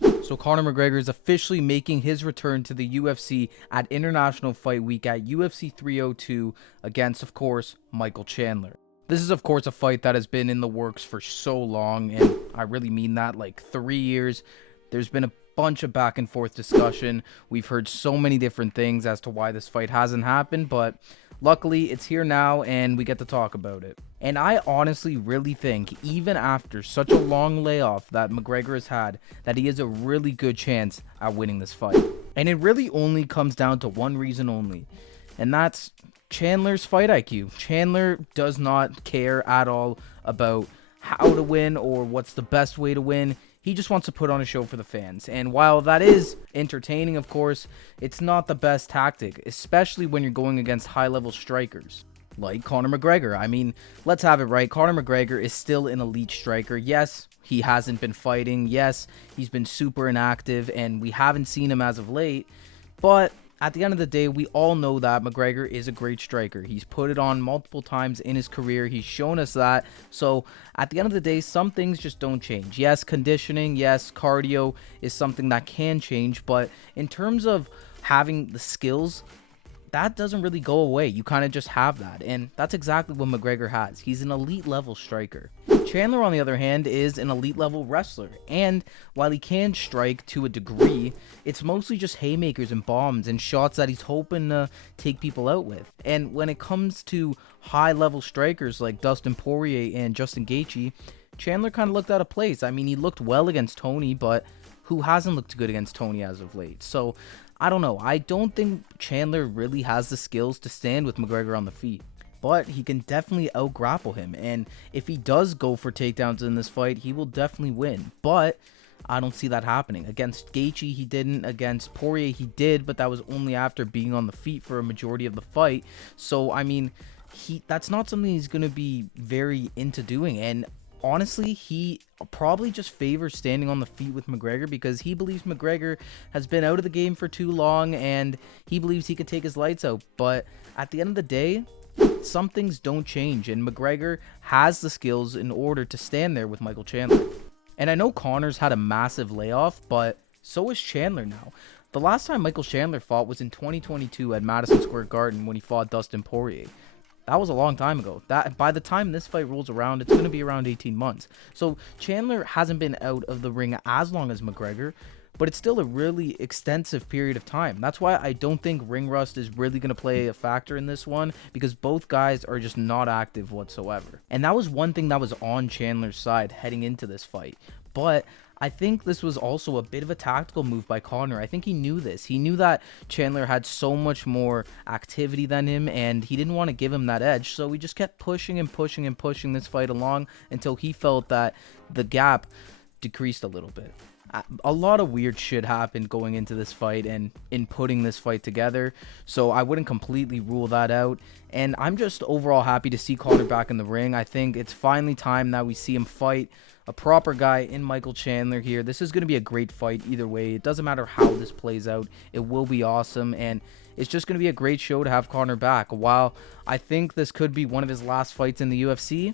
So Conor McGregor is officially making his return to the UFC at International Fight Week at UFC 302 against, of course, Michael Chandler. This is, of course, a fight that has been in the works for so long, and I really mean that, like 3 years. There's been a bunch of back and forth discussion. We've heard so many different things as to why this fight hasn't happened, but luckily it's here now and we get to talk about it. And I honestly really think, even after such a long layoff that McGregor has had, that he has a really good chance at winning this fight. And it really only comes down to one reason only, and that's Chandler's fight IQ. Chandler does not care at all about how to win or what's the best way to win. He just wants to put on a show for the fans. And while that is entertaining, of course, it's not the best tactic, especially when you're going against high-level strikers like Conor McGregor. I mean, let's have it right. Conor McGregor is still an elite striker. Yes, he hasn't been fighting. Yes, he's been super inactive, and we haven't seen him as of late. But at the end of the day, we all know that McGregor is a great striker. He's put it on multiple times in his career. He's shown us that. So at the end of the day, some things just don't change. Yes, conditioning, yes, cardio is something that can change. But in terms of having the skills, that doesn't really go away. You kind of just have that. And that's exactly what McGregor has. He's an elite level striker. Chandler, on the other hand, is an elite level wrestler. And while he can strike to a degree, it's mostly just haymakers and bombs and shots that he's hoping to take people out with. And when it comes to high level strikers like Dustin Poirier and Justin Gaethje, Chandler kind of looked out of place. I mean, he looked well against Tony, but who hasn't looked good against Tony as of late? So I don't know. I don't think Chandler really has the skills to stand with McGregor on the feet. But he can definitely out-grapple him. And if he does go for takedowns in this fight, he will definitely win. But I don't see that happening. Against Gaethje, he didn't. Against Poirier, he did. But that was only after being on the feet for a majority of the fight. So, I mean, that's not something he's going to be very into doing. And honestly, he probably just favors standing on the feet with McGregor because he believes McGregor has been out of the game for too long and he believes he could take his lights out. But at the end of the day, some things don't change, and McGregor has the skills in order to stand there with Michael Chandler. And I know Conor's had a massive layoff, but so is Chandler now. The last time Michael Chandler fought was in 2022 at Madison Square Garden when he fought Dustin Poirier. That was a long time ago. That by the time this fight rolls around, it's going to be around 18 months. So Chandler hasn't been out of the ring as long as McGregor, but it's still a really extensive period of time. That's why I don't think ring rust is really going to play a factor in this one, because both guys are just not active whatsoever. And that was one thing that was on Chandler's side heading into this fight. But I think this was also a bit of a tactical move by Conor. I think he knew this. He knew that Chandler had so much more activity than him, and he didn't want to give him that edge. So he just kept pushing and pushing and pushing this fight along until he felt that the gap decreased a little bit. A lot of weird shit happened going into this fight and in putting this fight together, so I wouldn't completely rule that out. And I'm just overall happy to see Conor back in the ring. I think it's finally time that we see him fight a proper guy in Michael Chandler here. This is going to be a great fight either way. It doesn't matter how this plays out. It will be awesome, and it's just going to be a great show to have Conor back. While I think this could be one of his last fights in the UFC,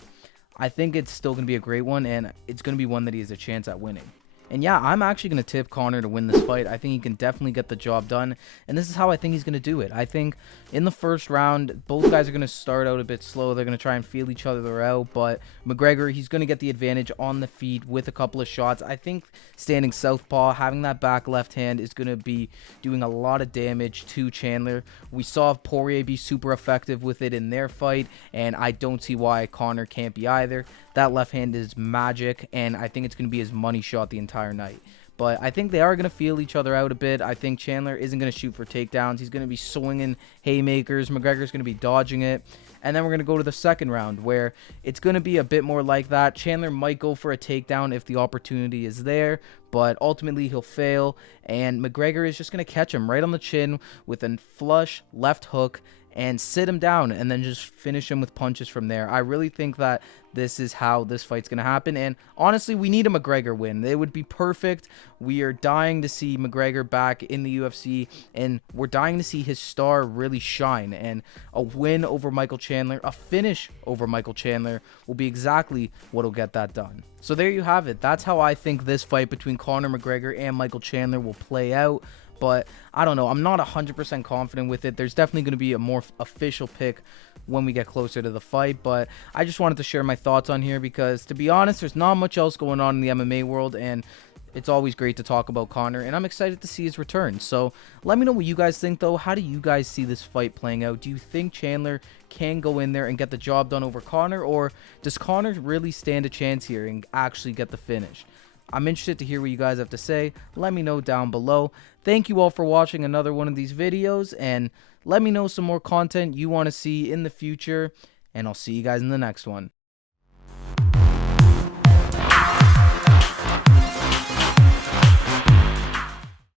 I think it's still going to be a great one, and it's going to be one that he has a chance at winning. And yeah, I'm actually going to tip Conor to win this fight. I think he can definitely get the job done. And this is how I think he's going to do it. I think in the first round, both guys are going to start out a bit slow. They're going to try and feel each other out. But McGregor, he's going to get the advantage on the feet with a couple of shots. I think standing southpaw, having that back left hand is going to be doing a lot of damage to Chandler. We saw Poirier be super effective with it in their fight, and I don't see why Conor can't be either. That left hand is magic, and I think it's going to be his money shot the entire night. But I think they are going to feel each other out a bit. I think Chandler isn't going to shoot for takedowns. He's going to be swinging haymakers. McGregor's going to be dodging it. And then we're going to go to the second round, where it's going to be a bit more like that. Chandler might go for a takedown if the opportunity is there, but ultimately he'll fail. And McGregor is just going to catch him right on the chin with a flush left hook. and sit him down and then just finish him with punches from there. I really think that this is how this fight's going to happen. And honestly, we need a McGregor win. It would be perfect. We are dying to see McGregor back in the UFC, and we're dying to see his star really shine. And a win over Michael Chandler, a finish over Michael Chandler, will be exactly what will get that done. So there you have it. That's how I think this fight between Conor McGregor and Michael Chandler will play out. But I don't know. I'm not 100% confident with it. There's definitely going to be a more official pick when we get closer to the fight. But I just wanted to share my thoughts on here because, to be honest, there's not much else going on in the MMA world. And it's always great to talk about Conor. And I'm excited to see his return. So let me know what you guys think, though. How do you guys see this fight playing out? Do you think Chandler can go in there and get the job done over Conor? Or does Conor really stand a chance here and actually get the finish? I'm interested to hear what you guys have to say. Let me know down below. Thank you all for watching another one of these videos, and let me know some more content you want to see in the future, and I'll see you guys in the next one.